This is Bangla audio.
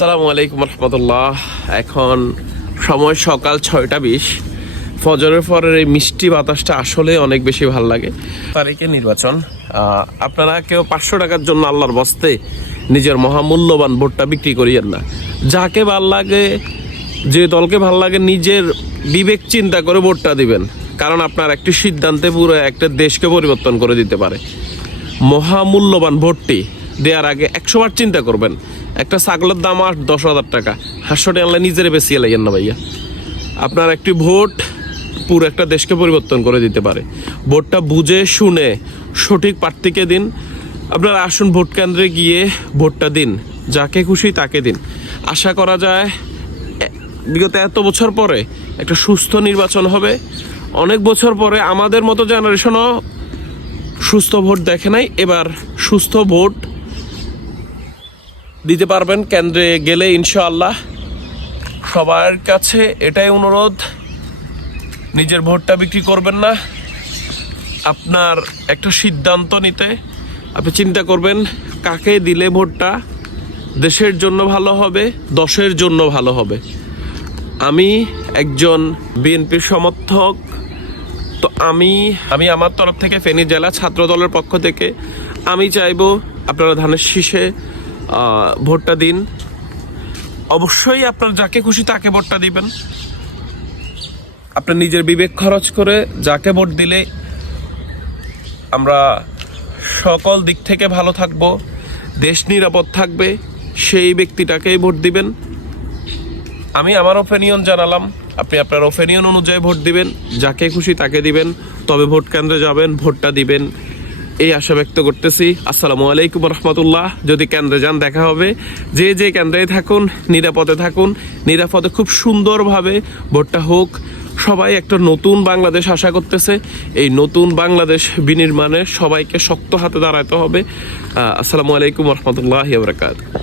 আসসালামু আলাইকুম রহমতুল্লাহ। এখন সময় সকাল 6:20। ফজরের পরের এই মিষ্টি বাতাসটা আসলে অনেক বেশি ভাল লাগে। তারিখে নির্বাচন, আপনারা কেউ 500 টাকার জন্য আল্লাহর বস্তে নিজের মহামূল্যবান ভোটটা বিক্রি করিয়েন না। যাকে ভাল লাগে, যে দলকে ভাল লাগে, নিজের বিবেক চিন্তা করে ভোটটা দিবেন, কারণ আপনার একটি সিদ্ধান্তে পুরো একটা দেশকে পরিবর্তন করে দিতে পারে। মহামূল্যবান ভোটটি দেওয়ার আগে 100 বার চিন্তা করবেন। একটা ছাগলের দাম 10,000 টাকা, 500 টাকা আনলে নিজের বেশি লাগেন না ভাইয়া। আপনার একটি ভোট পুরো একটা দেশকে পরিবর্তন করে দিতে পারে। ভোটটা বুঝে শুনে সঠিক প্রার্থীকে দিন। আপনারা আসুন ভোট কেন্দ্রে গিয়ে ভোটটা দিন, যাকে খুশি তাকে দিন। আশা করা যায় বিগত এত বছর পরে একটা সুস্থ নির্বাচন হবে। অনেক বছর পরে আমাদের মতো জেনারেশনও সুস্থ ভোট দেখে নাই। এবার সুস্থ ভোট দিতে পারবেন কেন্দ্রে গেলে ইনশাআল্লাহ। সবার কাছে এটাই অনুরোধ, নিজের ভোটটা বিক্রি করবেন না। আপনার একটা সিদ্ধান্ত নিতে আপনি চিন্তা করবেন কাকে দিলে ভোটটা দেশের জন্য ভালো হবে, দশের জন্য ভালো হবে। আমি একজন বিএনপির সমর্থক, তো আমি আমার তরফ থেকে ফেনী জেলা ছাত্র দলের পক্ষ থেকে আমি চাইবো আপনারা ধানের শীষে ভোটটা দিন। অবশ্যই আপনার যাকে খুশি তাকে ভোটটা দিবেন। আপনার নিজের বিবেক খরচ করে যাকে ভোট দিলে আমরা সকল দিক থেকে ভালো থাকব, দেশ নিরাপদ থাকবে, সেই ব্যক্তিটাকেই ভোট দিবেন। আমি আমার ওপিনিয়ন জানালাম, আপনি আপনার ওপিনিয়ন অনুযায়ী ভোট দিবেন, যাকে খুশি তাকে দিবেন। তবে ভোট কেন্দ্রে যাবেন, ভোটটা দিবেন, এই আশা ব্যক্ত করতেছি। আসসালামু আলাইকুম রহমতুল্লাহ। যদি কেন্দ্রে যান দেখা হবে। যে কেন্দ্রে থাকুন নিরাপদে থাকুন, নিরাপদে খুব সুন্দরভাবে ভোটটা হোক। সবাই একটা নতুন বাংলাদেশ আশা করতেছে। এই নতুন বাংলাদেশ বিনির্মাণে সবাইকে শক্ত হাতে দাঁড়াতে হবে। আসসালামু আলাইকুম রহমতুল্লাহি ওয়া বারাকাতুহু।